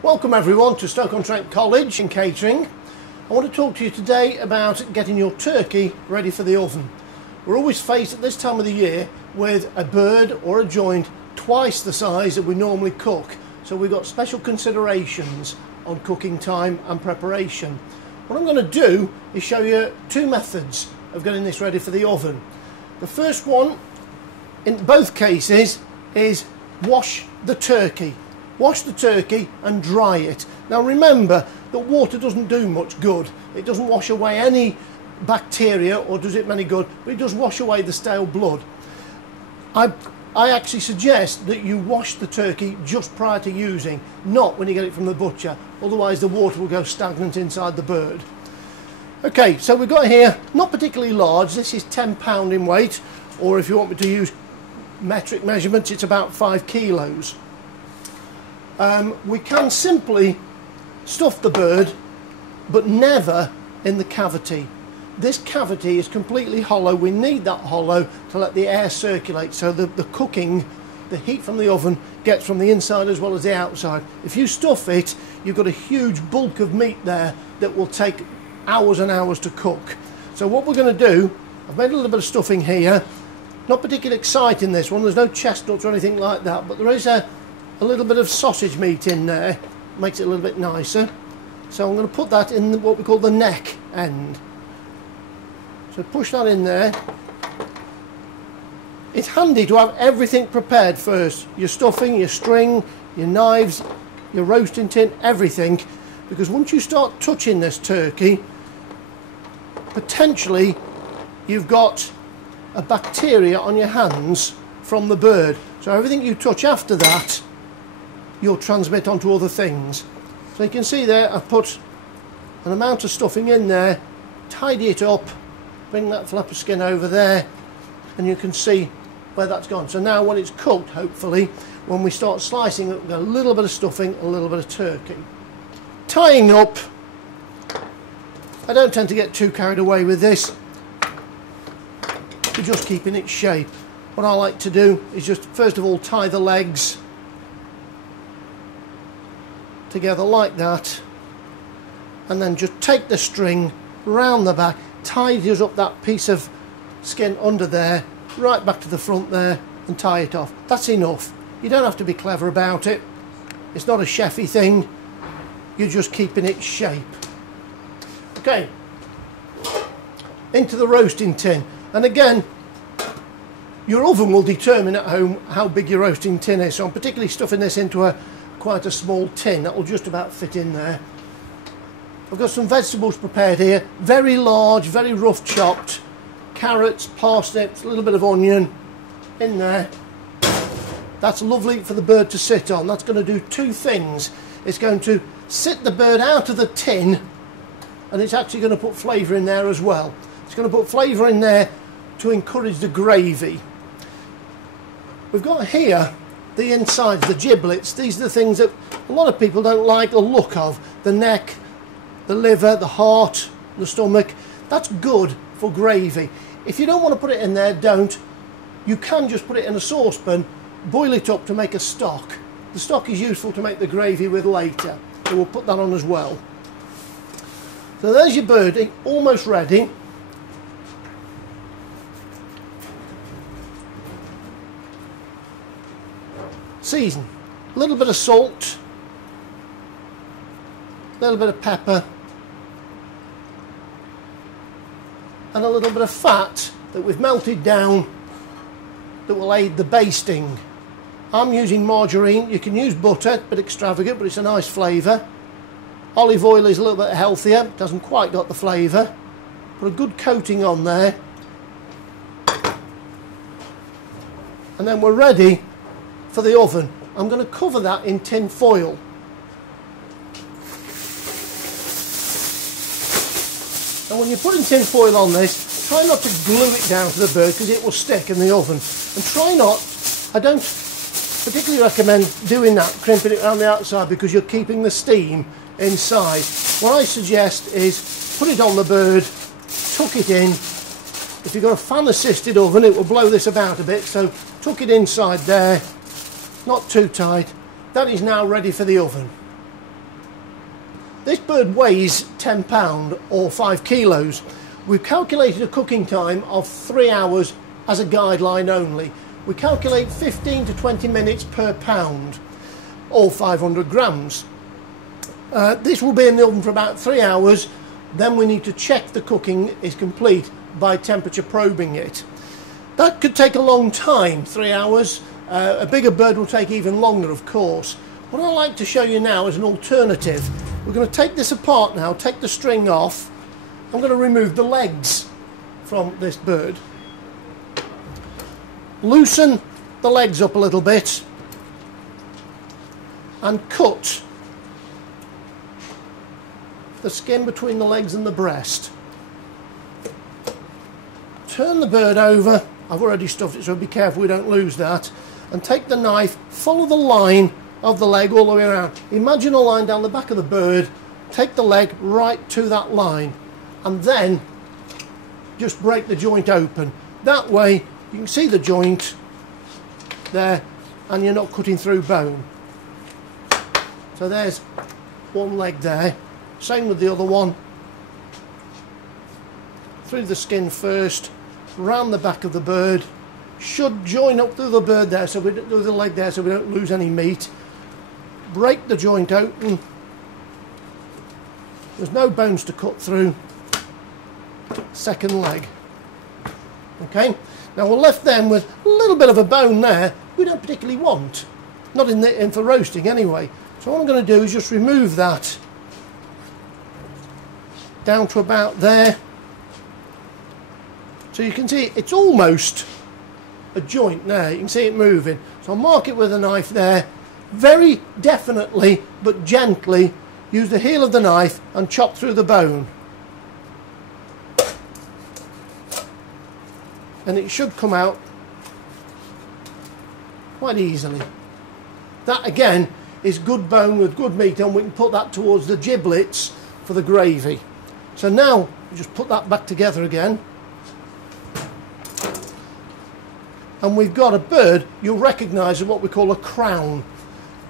Welcome everyone to Stoke on Trent College in catering. I want to talk to you today about getting your turkey ready for the oven. We're always faced at this time of the year with a bird or a joint twice the size that we normally cook. So we've got special considerations on cooking time and preparation. What I'm going to do is show you two methods of getting this ready for the oven. The first one, in both cases, is wash the turkey. Wash the turkey and dry it. Now remember that water doesn't do much good. It doesn't wash away any bacteria or does it many good, but it does wash away the stale blood. I actually suggest that you wash the turkey just prior to using, not when you get it from the butcher, otherwise the water will go stagnant inside the bird. Okay, so we've got here, not particularly large, this is 10 pound in weight, or if you want me to use metric measurements, it's about 5 kilos. We can simply stuff the bird, but never in the cavity. This cavity is completely hollow. We need that hollow to let the air circulate, so the cooking, the heat from the oven gets from the inside as well as the outside. If you stuff it, you've got a huge bulk of meat there that will take hours and hours to cook. So what we're going to do, I've made a little bit of stuffing here. Not particularly exciting, this one, there's no chestnuts or anything like that, but there is a little bit of sausage meat in there, makes it a little bit nicer. So I'm going to put that in what we call the neck end. So push that in there. It's handy to have everything prepared first. Your stuffing, your string, your knives, your roasting tin, everything. Because once you start touching this turkey, potentially you've got a bacteria on your hands from the bird. So everything you touch after that, you'll transmit onto other things. So you can see there I've put an amount of stuffing in there, tidy it up, bring that flap of skin over there, and you can see where that's gone. So now when it's cooked, hopefully, when we start slicing it, we've got a little bit of stuffing, a little bit of turkey. Tying up, I don't tend to get too carried away with this. We're just keeping its shape. What I like to do is just first of all tie the legs together like that, and then just take the string round the back, tidies up that piece of skin under there, right back to the front there, and tie it off. That's enough. You don't have to be clever about it. It's not a chefy thing. You're just keeping its shape. Okay, into the roasting tin. And again, your oven will determine at home how big your roasting tin is. So I'm particularly stuffing this into quite a small tin. That will just about fit in there. I've got some vegetables prepared here, very large, very rough chopped, carrots, parsnips, a little bit of onion in there. That's lovely for the bird to sit on. That's going to do two things. It's going to sit the bird out of the tin, and it's actually going to put flavour in there as well. It's going to put flavour in there to encourage the gravy. We've got here the insides, the giblets. These are the things that a lot of people don't like the look of. The neck, the liver, the heart, the stomach. That's good for gravy. If you don't want to put it in there, don't. You can just put it in a saucepan, boil it up to make a stock. The stock is useful to make the gravy with later, so we'll put that on as well. So there's your birdie, almost ready. Season, a little bit of salt, a little bit of pepper, and a little bit of fat that we've melted down that will aid the basting. I'm using margarine. You can use butter, a bit extravagant, but it's a nice flavour. Olive oil is a little bit healthier, it hasn't quite got the flavour. Put a good coating on there, and then we're ready for the oven. I'm going to cover that in tin foil. And when you're putting tin foil on this, try not to glue it down to the bird because it will stick in the oven. And try not, I don't particularly recommend doing that, crimping it around the outside, because you're keeping the steam inside. What I suggest is put it on the bird, tuck it in. If you've got a fan assisted oven, it will blow this about a bit, so tuck it inside there, not too tight. That is now ready for the oven. This bird weighs £10 or 5 kilos. We've calculated a cooking time of 3 hours as a guideline only. We calculate 15 to 20 minutes per pound, or 500 grams. This will be in the oven for about 3 hours. Then we need to check the cooking is complete by temperature probing it. That could take a long time, 3 hours. A bigger bird will take even longer, of course. What I'd like to show you now is an alternative. We're going to take this apart now, take the string off. I'm going to remove the legs from this bird. Loosen the legs up a little bit and cut the skin between the legs and the breast. Turn the bird over. I've already stuffed it, so be careful we don't lose that. And take the knife, follow the line of the leg all the way around. Imagine a line down the back of the bird, take the leg right to that line, and then just break the joint open. That way you can see the joint there and you're not cutting through bone. So there's one leg there. Same with the other one. Through the skin first, round the back of the bird. Should join up through the bird there, so we don't do the leg there, so we don't lose any meat. Break the joint open. There's no bones to cut through. Second leg. Okay. Now we're left then with a little bit of a bone there. We don't particularly want. Not in for roasting anyway. So what I'm going to do is just remove that down to about there. So you can see it's almost a joint now. You can see it moving. So I'll mark it with a knife there. Very definitely but gently use the heel of the knife and chop through the bone. And it should come out quite easily. That again is good bone with good meat, and we can put that towards the giblets for the gravy. So now we just put that back together again. And we've got a bird you'll recognise as what we call a crown,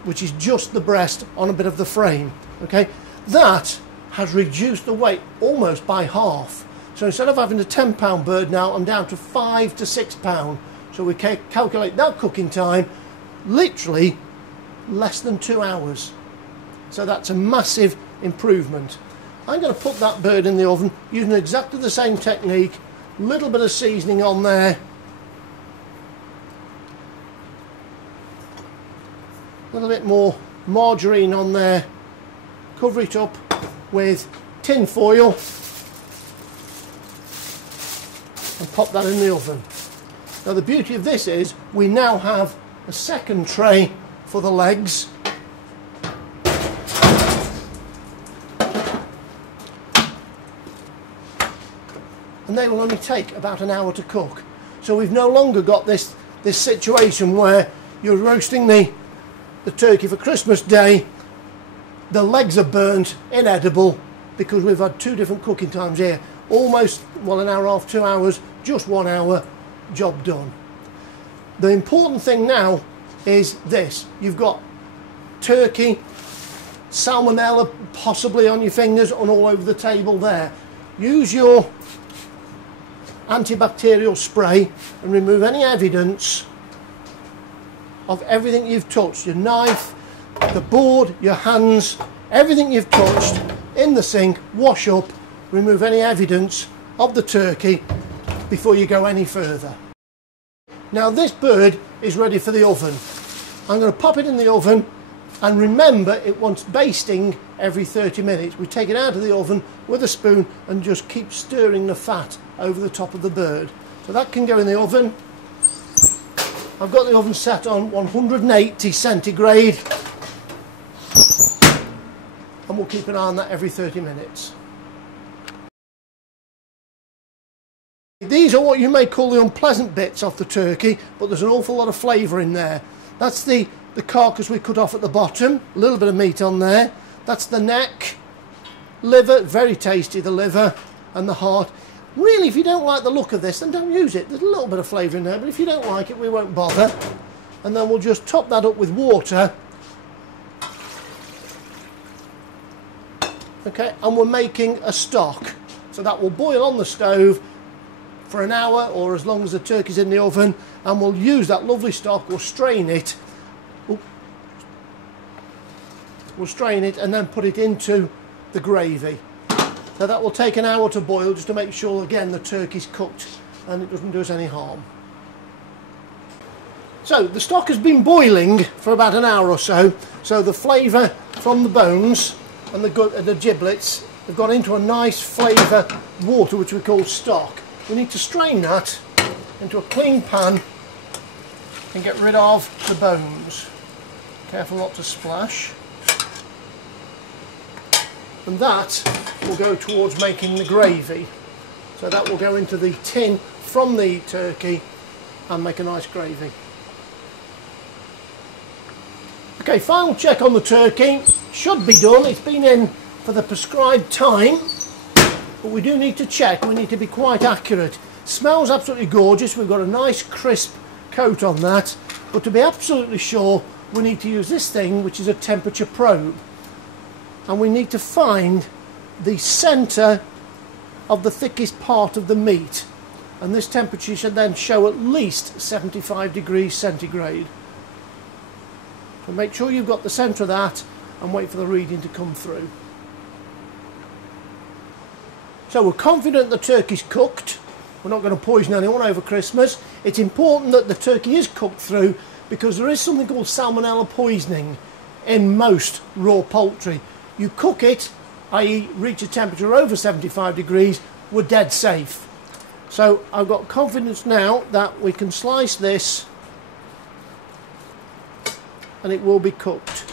which is just the breast on a bit of the frame. Okay, that has reduced the weight almost by half. So instead of having a £10 bird now, I'm down to £5 to £6. So we calculate that cooking time literally less than 2 hours. So that's a massive improvement. I'm going to put that bird in the oven using exactly the same technique. A little bit of seasoning on there. A little bit more margarine on there. Cover it up with tin foil and pop that in the oven. Now the beauty of this is we now have a second tray for the legs. And they will only take about an hour to cook. So we've no longer got this situation where you're roasting the turkey for Christmas Day, the legs are burnt, inedible, because we've had 2 different cooking times here. Almost, well, an hour and a half, 2 hours, just 1 hour, job done. The important thing now is this. You've got turkey, salmonella possibly on your fingers and all over the table there. Use your antibacterial spray and remove any evidence of everything you've touched. Your knife, the board, your hands, everything you've touched in the sink. Wash up, remove any evidence of the turkey before you go any further. Now this bird is ready for the oven. I'm going to pop it in the oven, and remember it wants basting every 30 minutes. We take it out of the oven with a spoon and just keep stirring the fat over the top of the bird. So that can go in the oven. I've got the oven set on 180 centigrade, and we'll keep an eye on that every 30 minutes. These are what you may call the unpleasant bits off the turkey, but there's an awful lot of flavour in there. That's the carcass we cut off at the bottom, a little bit of meat on there. That's the neck, liver, very tasty, the liver and the heart. Really, if you don't like the look of this, then don't use it. There's a little bit of flavour in there, but if you don't like it, we won't bother. And then we'll just top that up with water. Okay, and we're making a stock. So that will boil on the stove for an hour or as long as the turkey's in the oven, and we'll use that lovely stock. We'll strain it. We'll strain it and then put it into the gravy. So that will take an hour to boil, just to make sure again the turkey's cooked and it doesn't do us any harm. So the stock has been boiling for about an hour or so. So the flavour from the bones and the giblets have got into a nice flavour water which we call stock. We need to strain that into a clean pan and get rid of the bones. Careful not to splash. And that will go towards making the gravy. So that will go into the tin from the turkey and make a nice gravy. Okay, final check on the turkey. Should be done. It's been in for the prescribed time, but we do need to check. We need to be quite accurate. Smells absolutely gorgeous. We've got a nice crisp coat on that, but to be absolutely sure we need to use this thing, which is a temperature probe, and we need to find the centre of the thickest part of the meat, and this temperature should then show at least 75 degrees centigrade. So make sure you've got the centre of that and wait for the reading to come through. So we're confident the turkey's cooked. We're not going to poison anyone over Christmas. It's important that the turkey is cooked through, because there is something called salmonella poisoning in most raw poultry. You cook it, i.e. reach a temperature over 75 degrees, we're dead safe. So I've got confidence now that we can slice this and it will be cooked.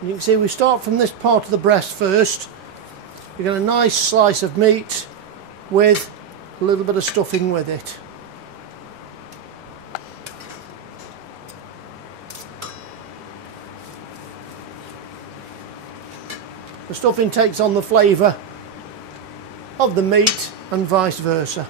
And you can see we start from this part of the breast first. You get a nice slice of meat with a little bit of stuffing with it. The stuffing takes on the flavour of the meat and vice versa.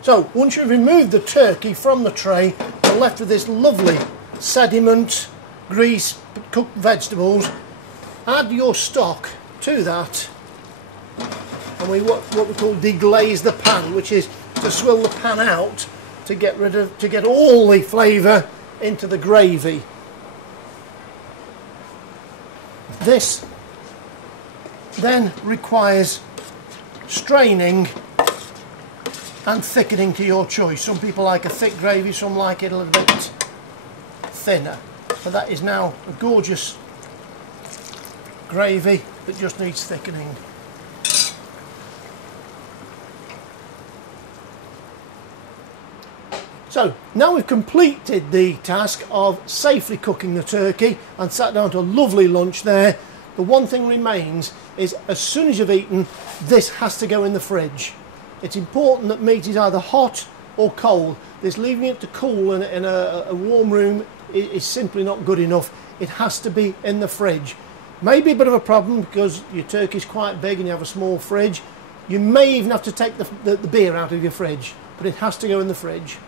So once you've removed the turkey from the tray, you're left with this lovely sediment, grease, cooked vegetables. Add your stock to that, and what we call deglaze the pan, which is to swill the pan out to get all the flavour into the gravy. This then requires straining and thickening to your choice. Some people like a thick gravy, some like it a little bit thinner. But that is now a gorgeous gravy that just needs thickening. So now we've completed the task of safely cooking the turkey and sat down to a lovely lunch there. The one thing remains is, as soon as you've eaten, this has to go in the fridge. It's important that meat is either hot or cold. This leaving it to cool in a warm room is simply not good enough. It has to be in the fridge. Maybe a bit of a problem because your turkey's quite big and you have a small fridge. You may even have to take the beer out of your fridge, but it has to go in the fridge.